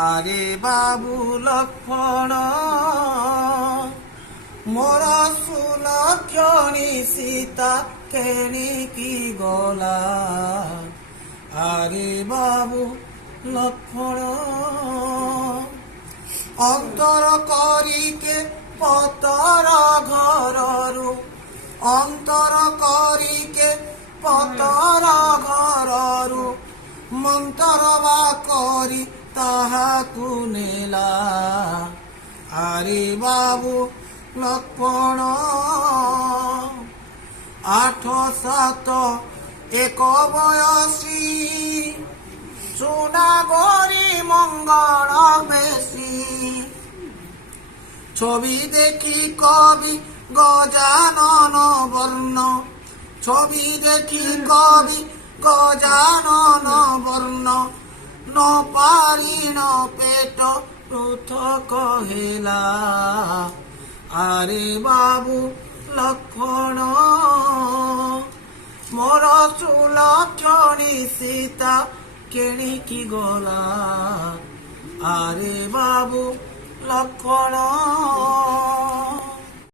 আরে বাবু লক্ষ্মণ মোর সুলক্ষণী সীতা কেণিকি গলা। আরে বাবু লক্ষ্মণ অন্তর করিকে পতর ঘররু, অন্তর করিকে পতর ঘররু মন্তর বা করি তাহাকু নেলা। আরে বাবু লক্ষ্মণ ৮-৭ বয়সী সুনাগরী মঙ্গল বেশি। ছবি দেখি কবি গজানন বর্ণ, ছবি দেখি কবি গজানন বর্ণ। ন পারি ন পেট পৃথক হেলা। আরে বাবু লক্ষ্মণ মোর সুলক্ষণী সীতা কেণিকি গলা। আরে বাবু লক্ষ্মণ।